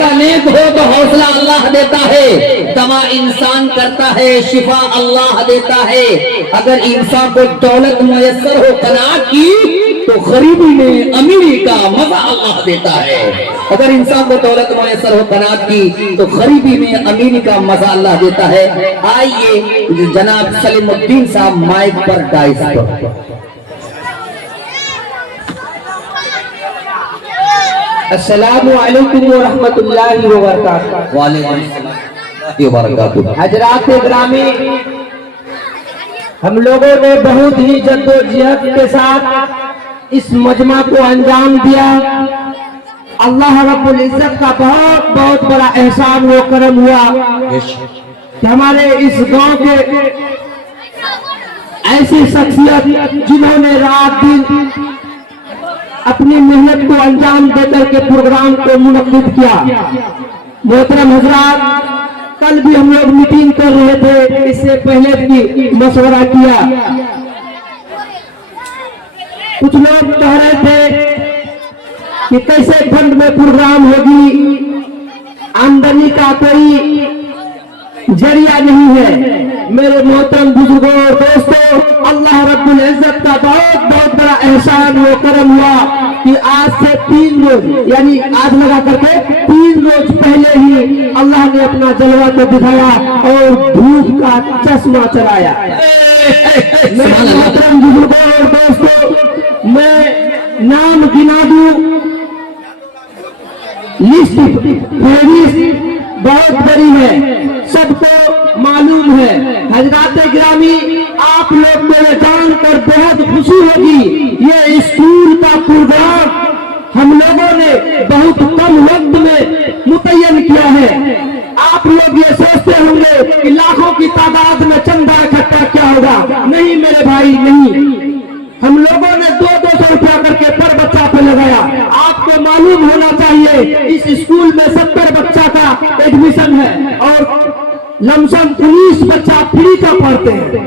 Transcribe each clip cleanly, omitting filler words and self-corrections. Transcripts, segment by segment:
नेक हो तो हौसला अल्लाह देता है, दवा इंसान करता है, शिफा अल्लाह देता है। अगर इंसान को दौलत मुयस्सर हो कनाअत की तो गरीबी में अमीरी का मजा अल्लाह देता है। अगर इंसान को दौलत मुयस्सर हो कनाअत की तो गरीबी में अमीरी का मजा अल्लाह देता है। आइए जनाब सलीमुद्दीन साहब माइक पर डाइस पर। अस्सलामु अलैकुम व रहमतुल्लाहि व बरकातुहू। वालेकुम अस्सलाम व बरकातुहू। हजरात ग्रामी, हम लोगों ने बहुत ही जद्दोजहद के साथ इस मजमा को अंजाम दिया। अल्लाह रब्बुल इज्जत का बहुत बहुत बड़ा एहसान व करम हुआ कि हमारे इस गांव के ऐसी शख्सियत जिन्होंने रात दिन अपनी मेहनत को अंजाम देकर के प्रोग्राम को मुनक्किद किया। मोहतरम हजरात, कल भी हम लोग मीटिंग कर रहे थे, इससे पहले भी मशवरा किया। कुछ लोग कह रहे थे कि कैसे फंड में प्रोग्राम होगी, आमदनी का कोई जरिया नहीं है। मेरे मोहतरम बुजुर्गों और दोस्तों, अल्लाह रब्बुल इज्जत का बहुत बहुत बड़ा एहसान व करम हुआ कि आज से 3 रोज यानी आज लगा करके 3 रोज पहले ही अल्लाह ने अपना जलवा को दिखाया और धूप का चश्मा चलाया। मेरे मोहतरम बुजुर्गों और दोस्तों, मैं नाम गिना दूं, लिस्ट फहरिस्त बहुत बड़ी है, सबको मालूम है। हजरात ग्रामी, आप लोग को ये जानकर बहुत खुशी होगी, ये स्कूल का प्रोग्राम हम लोगों ने बहुत कम वक्त में मुतय्यन किया है। आप लोग ये सोचते होंगे कि लाखों की तादाद में चंदा इकट्ठा क्या होगा। नहीं मेरे भाई, नहीं। हम लोगों ने 200-200 रुपया करके पर बच्चा पे लगाया। आपको मालूम होना चाहिए इस स्कूल में 70 बच्चा का एडमिशन है और लमसम 19 बच्चा फ्री का पढ़ते हैं।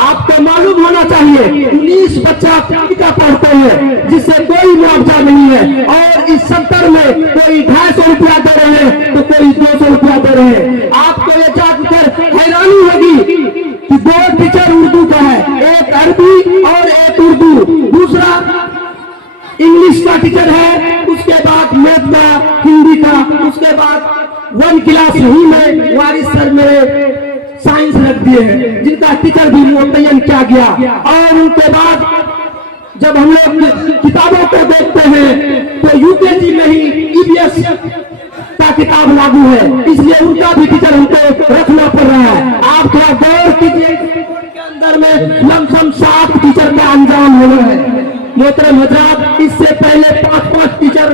आपको मालूम होना चाहिए 19 बच्चा फ्री का पढ़ते हैं, जिससे कोई मुआवजा नहीं है। और इस 70 में कोई 250 रुपया दे रहे हैं तो कोई 200 रुपया दे रहे हैं। आपको ये जानकर हैरानी होगी कि 2 टीचर उर्दू का है, एक अरबी और एक उर्दू, दूसरा इंग्लिश का टीचर है, उसके बाद मैथ का, हिंदी का, उसके बाद 1 क्लास ही में वारिस सर मेरे साइंस रख दिए हैं, जिनका टीचर भी मुतय्यन किया गया। और उनके बाद जब हम लोग किताबों को देखते हैं तो यूकेजी में ही ईवीएस का किताब लागू है, इसलिए उनका भी टीचर हमको रखना पड़ रहा है। आप थोड़ा गौर कीजिए, के अंदर में लमसम 7 टीचर का अंजाम हुआ है। मोहतरम हजरात, इससे पहले 5-5 टीचर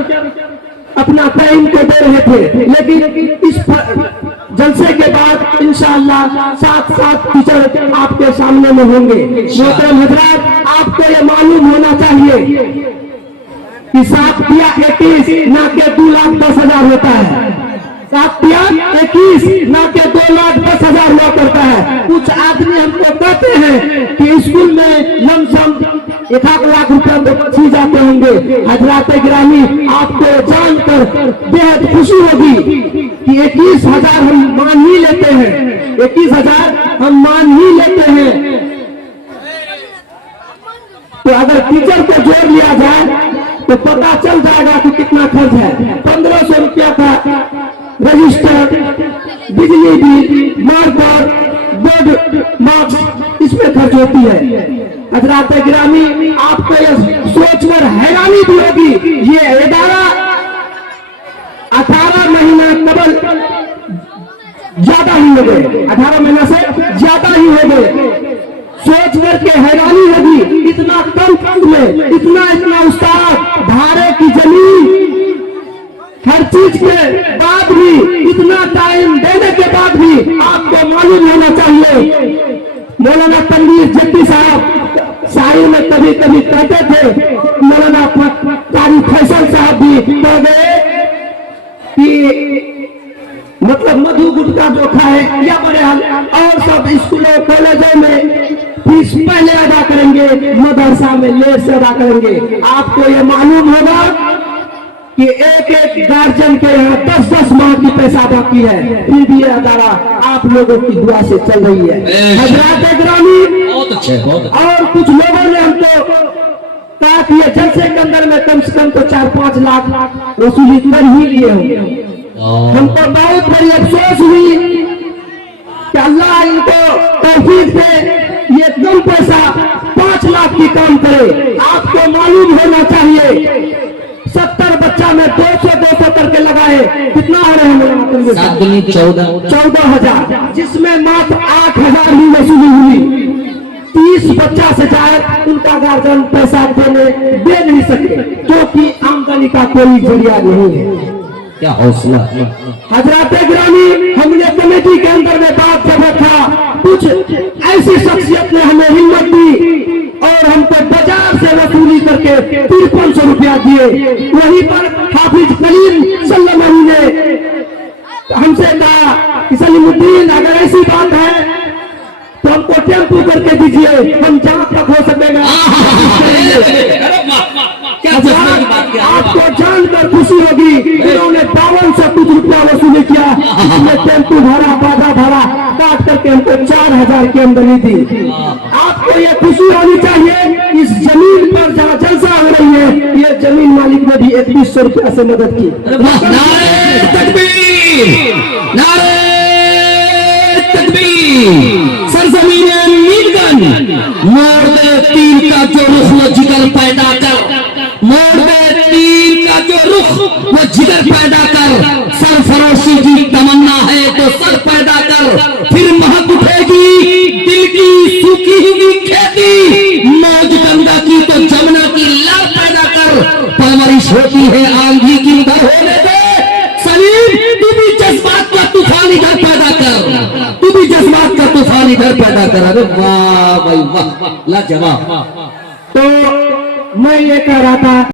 अपना टाइम को दे रहे थे, लेकिन इस जलसे के बाद इंशाअल्लाह 7 टीचर आपके सामने में होंगे। मोहतरम हजरात, आपको ये मालूम होना चाहिए कि 7 तिया 21 ना के 2,10,000 होता है। 7 तिया 21 ना के 2,10,000 हुआ करता है। कुछ आदमी हमको कहते हैं कि स्कूल में लमसम 1 लाख रुपया तो बची जाते होंगे। हजरात ग्रामी, आपको जानकर बेहद खुशी होगी कि 21,000 हम मान ही लेते हैं, 21,000 हम मान ही लेते हैं। तो अगर टीचर को जोड़ लिया जाए तो पता चल जाएगा कि कितना खर्च है। 1500 रुपया का रजिस्टर, बिजली बिल, मार्कर, बोर्ड मार्क्स, इसमें खर्च होती है। हजरात ग्रामी, आपको यह सोचकर हैरानी भी होगी, ये 18 महीना कबल ज्यादा ही हो गए, 18 महीना से ज्यादा ही हो गए। सोच करके हैरानी होगी, इतना कम फंड में इतना उस्ताद, भाड़े की जमीन, हर चीज के बाद भी, इतना टाइम देने के बाद भी आपको मालूम होना चाहिए। मौलाना तनवीर जट्टी साहब शायरी में कभी कभी कहते थे, मौलाना कारी फैसल साहब भी कह गए कि मतलब मधु गुटखा जो खाए या बड़े हाल, और सब स्कूलों कॉलेजों में फीस पहले अदा करेंगे, मदरसा में लेट से अदा करेंगे। आपको ये मालूम होगा कि एक एक गार्जियन के यहाँ 10-10 माह की पैसा बाकी है, फिर भी ये अदारा आप लोगों की दुआ से चल रही है। हजरात ग्रामी, बहुत अच्छे, बहुत अच्छे। और कुछ लोगों ने हमको कहा कि ये जलसे के अंदर में कम से कम तो 4-5 लाख वसूली कर ही लिए होंगे। हमको बहुत बड़ी अफसोस हुई कि अल्लाह इनको तौफीक दे, ये कम पैसा 5 लाख की काम करे। आपको मालूम होना चाहिए 70 बच्चा में 200 करके लगाए, कितना हो रहे हैं? 7 दूनी 14। 14,000, जिसमें मात्र 8,000 ही वसूली हुई। 30 बच्चा से जाए उनका गार्जियन पैसा दे नहीं सकते, क्योंकि आमदनी का कोई जरिया नहीं है। क्या हौसला। हजरात ग्रामी, हमने कमेटी के अंदर में बात जब था, कुछ ऐसी शख्सियत ने हमें हिम्मत दी और हमको बाजार से वसूली करके 5300 रुपया दिए। वहीं पर हाफिज कलीम सल्लल्लाहु ने हमसे कहा कि सलीमुद्दीन, अगर ऐसी बात है तो हमको टेम्पू करके दीजिए, हम जहाँ तक हो सकेगा। आपको जानकर खुशी होगी, उन्होंने 5200 कुछ रुपया वसूली किया, इसमें टेम्पू भाड़ा, बाधा भाड़ा काट करके हमको 4000 की आमदनी दी। आपको ये खुशी होनी चाहिए, इस जमीन पर जहाँ जलसा हो रही है, ये जमीन मालिक ने भी 2100 रुपया से मदद की। नारे तकबीर, नारे तकबीर। सरजमीन मीरगंज, मोड़ दे तीर का जो रुख वो जिगर पैदा कर, मोड़ दे तीर का जो रुख वो जिगर पैदा कर। सरफरोशी की तमन्ना है तो सर पैदा कर, फिर महक उठेगी दिल की सूखी हुई खेती। मौज गंगा की तो जमुना की लहर पैदा कर, परवरिश होती है आंधी की उधर होने दे। सलीम, तू भी जज्बात का तूफान इधर पैदा कर, तू भी जज्बात का तूफान इधर पैदा कर। अरे वाह भाई वाह, लाजवाब। तो मैं ये कह रहा था